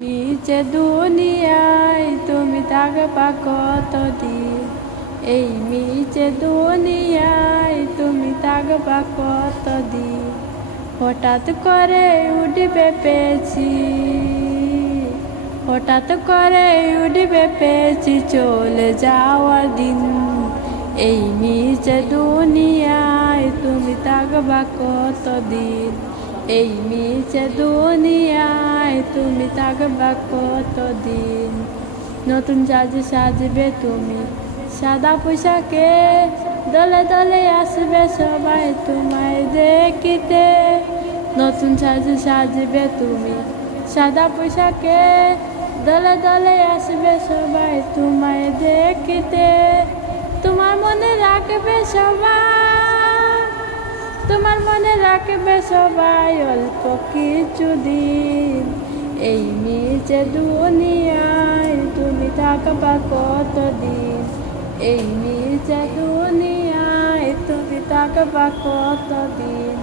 নিচে দুনিয়ায় তুমি থাকবা কতদিন, এই নিচে দুনিয়ায় তুমি থাকবা কতদিন। হঠাৎ করে উঠবে পেয়েছি, হঠাৎ করে উঠবে পেয়েছি চলে যাওয়ার দিন। এই নিচে দুনিয়ায় তুমি থাকবা কতদিন, এই নিচে দুনিয়ায় তুমি থাকবা কতদিন। নতুন সাজে সাজবে তুমি সাদা পোশাকে, দলে দলে আসবে সবাই তোমায় দেখিতে। নতুন সাজে সাজবে তুমি সাদা পোশাকে, দলে দলে আসবে সবাই তোমায় দেখিতে। তোমার মনে রাখবে সবাই, তোমার মনে রাখবে সবাই অল্প কিছুদিন। এই নিচে দুনিয়ায় তুমি থাকবা কতদিন, এই নিচে দুনিয়ায় তুমি থাকবা কতদিন।